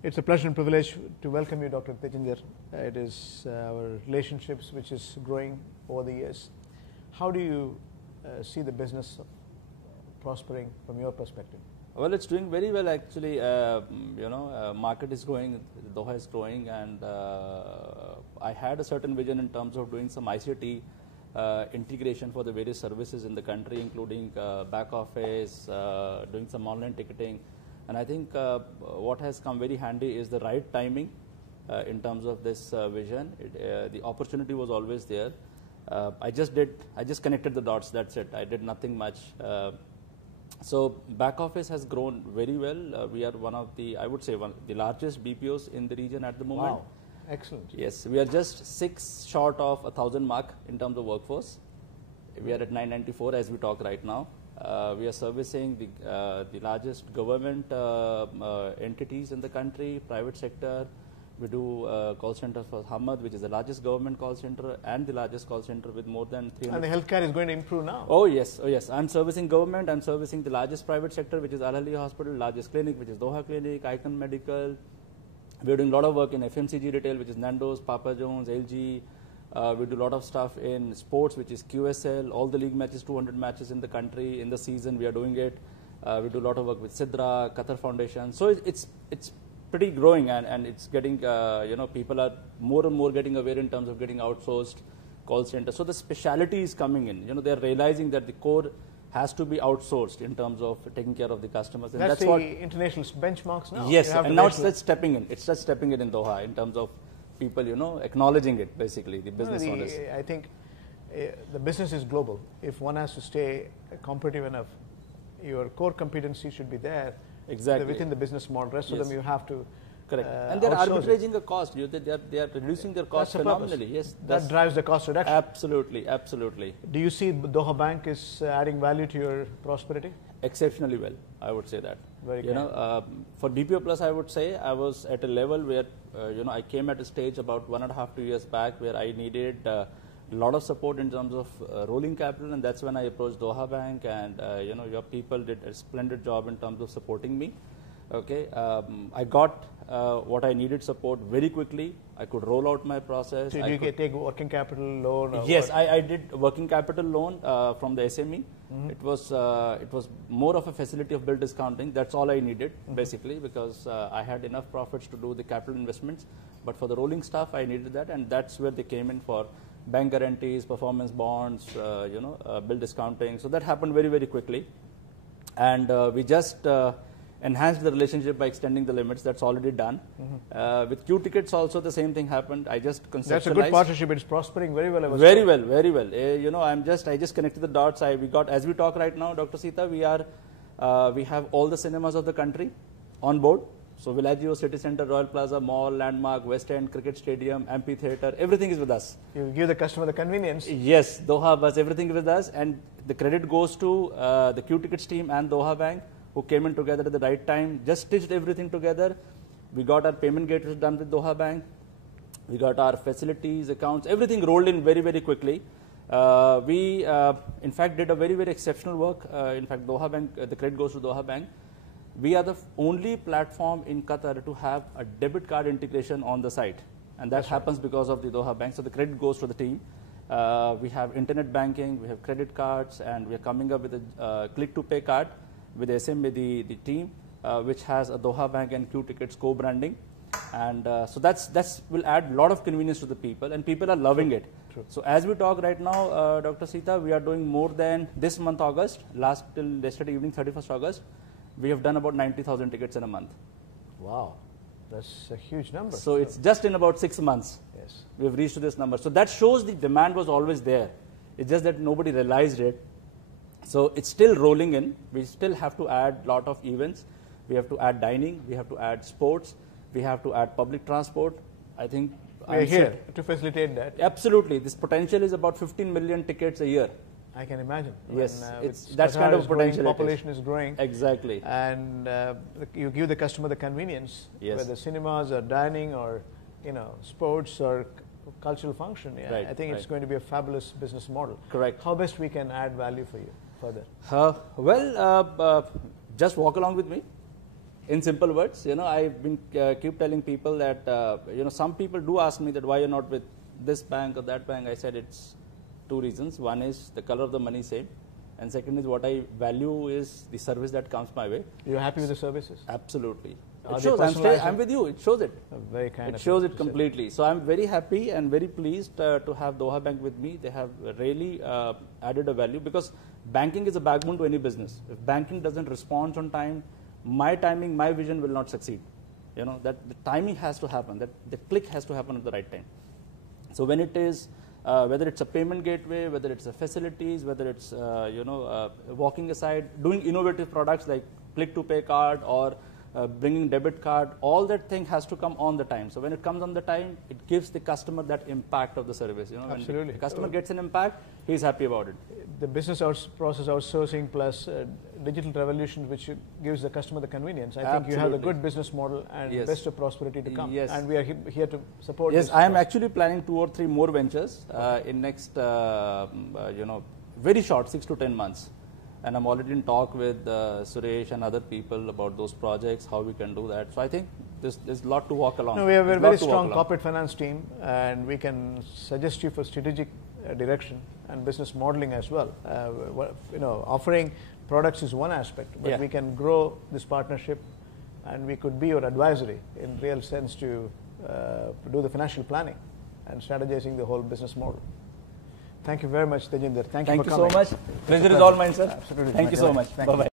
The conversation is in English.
It's a pleasure and privilege to welcome you, Dr. Tejinder. It is our relationships which is growing over the years. How do you see the business prospering from your perspective? Well, it's doing very well actually. Market is growing, Doha is growing, and I had a certain vision in terms of doing some ICT integration for the various services in the country, including back office, doing some online ticketing. And I think what has come very handy is the right timing in terms of this vision. The opportunity was always there. I just connected the dots, that's it. I did nothing much. So back office has grown very well. We are one of the, I would say, one of the largest BPOs in the region at the moment. Wow, excellent. Yes, we are just 6 short of 1,000 mark in terms of workforce. We are at 994 as we talk right now. We are servicing the largest government entities in the country, private sector. We do call center for Hamad, which is the largest government call center and the largest call center with more than 300. And the healthcare is going to improve now. Oh yes, oh yes. I'm servicing government. I'm servicing the largest private sector, which is Al Ahli Hospital, largest clinic, which is Doha Clinic, Icon Medical. We're doing a lot of work in FMCG retail, which is Nando's, Papa John's, LG. We do a lot of stuff in sports, which is QSL, all the league matches, 200 matches in the country. In the season, we are doing it. We do a lot of work with Sidra, Qatar Foundation. So it's pretty growing, and it's getting, people are more and more getting aware in terms of getting outsourced call center. So the specialty is coming in. They're realizing that the core has to be outsourced in terms of taking care of the customers. And that's what international benchmarks now. Yes, and now it's just stepping in. It's just stepping in Doha in terms of people, acknowledging it, basically, the business owners. I think the business is global. If one has to stay competitive enough, your core competency should be there. Exactly. Within the business model. Rest of them you have to. Correct. And they're arbitraging the cost. They are reducing their cost phenomenally. Yes, that drives the cost reduction. Absolutely, absolutely. Do you see Doha Bank is adding value to your prosperity? Exceptionally well, I would say that. Very for BPO Plus, I would say I was at a level where I came at a stage about 1.5 to 2 years back where I needed a lot of support in terms of rolling capital, and that's when I approached Doha Bank, and your people did a splendid job in terms of supporting me. Okay, I got what I needed support very quickly. I could roll out my process. So did you take working capital loan? Yes, I did working capital loan from the SME. Mm-hmm. It was more of a facility of bill discounting. That's all I needed, basically, because I had enough profits to do the capital investments. But for the rolling stuff, I needed that, and that's where they came in for bank guarantees, performance bonds, bill discounting. So that happened very, very quickly. And we just enhanced the relationship by extending the limits. That's already done. Mm-hmm. With Q Tickets also the same thing happened. I just conceptualized. That's a good partnership. It's prospering very well. Very well, very well. I just connected the dots. We got, as we talk right now, Dr. Sita, we have all the cinemas of the country on board. So Villaggio, City Center, Royal Plaza, Mall, Landmark, West End, Cricket Stadium, Amphitheatre, everything is with us. You give the customer the convenience. Yes, Doha Bus, everything is with us, and the credit goes to the Q Tickets team and Doha Bank, who came in together at the right time, just stitched everything together. We got our payment gateways done with Doha Bank. We got our facilities, accounts, everything rolled in very, very quickly. We, in fact, did a very, very exceptional work. In fact, Doha Bank, the credit goes to Doha Bank. We are the only platform in Qatar to have a debit card integration on the site. And that happens because of the Doha Bank. So the credit goes to the team. We have internet banking, we have credit cards, and we are coming up with a click-to-pay card with the team, which has a Doha Bank and Q Tickets co-branding. And so that's will add a lot of convenience to the people, and people are loving it. True. So as we talk right now, Dr. Sita, we are doing more than this month, August, last till yesterday evening, 31st August, we have done about 90,000 tickets in a month. Wow, that's a huge number. So it's just in about 6 months, yes, we've reached this number. So that shows the demand was always there. It's just that nobody realized it. So it's still rolling in. We still have to add a lot of events. We have to add dining. We have to add sports. We have to add public transport. I think we're here to facilitate that. Absolutely. This potential is about 15 million tickets a year. I can imagine. Yes, when, that's kind of potential. Population is growing. Exactly. And you give the customer the convenience. Yes. Whether cinemas or dining or sports or cultural function. Yeah, right, I think it's going to be a fabulous business model. Correct. How best we can add value for you further? Just walk along with me. in simple words, I've been keep telling people that, some people do ask me that why you're not with this bank or that bank. I said it's two reasons. One is the color of the money same, and second is what I value is the service that comes my way. You're happy with the services? Absolutely. Are It they shows. personalized? I'm with you. It shows it. Very kind It of shows you it to say that. completely. So I'm very happy and very pleased to have Doha Bank with me. They have really added a value, because banking is a backbone to any business. If banking doesn't respond on time, my timing, my vision will not succeed. That the timing has to happen. That the click has to happen at the right time. So when it is, whether it's a payment gateway, whether it's a facilities, whether it's walking aside, doing innovative products like click to pay card or bringing debit card, all that thing has to come on the time. So when it comes on the time, it gives the customer that impact of the service. Absolutely. When the customer gets an impact, he's happy about it. The business process outsourcing plus digital revolution, which gives the customer the convenience. I think you have a good business model and Yes. best of prosperity to come. Yes. And we are here to support Yes, this I am process. actually planning 2 or 3 more ventures in next, very short, 6 to 10 months. And I'm already in talk with Suresh and other people about those projects, how we can do that. So I think there's a lot to walk along. No, we have a There's very lot to walk strong along. corporate finance team, and we can suggest you for strategic direction and business modeling as well. Offering products is one aspect, but Yeah. we can grow this partnership, and we could be your advisory in real sense to do the financial planning and strategizing the whole business model. Thank you very much, Tejinder. Thank you Thank for you coming. so much. Pleasure is all mine, sir. Absolutely. Thank you so much. Thank you. Bye-bye.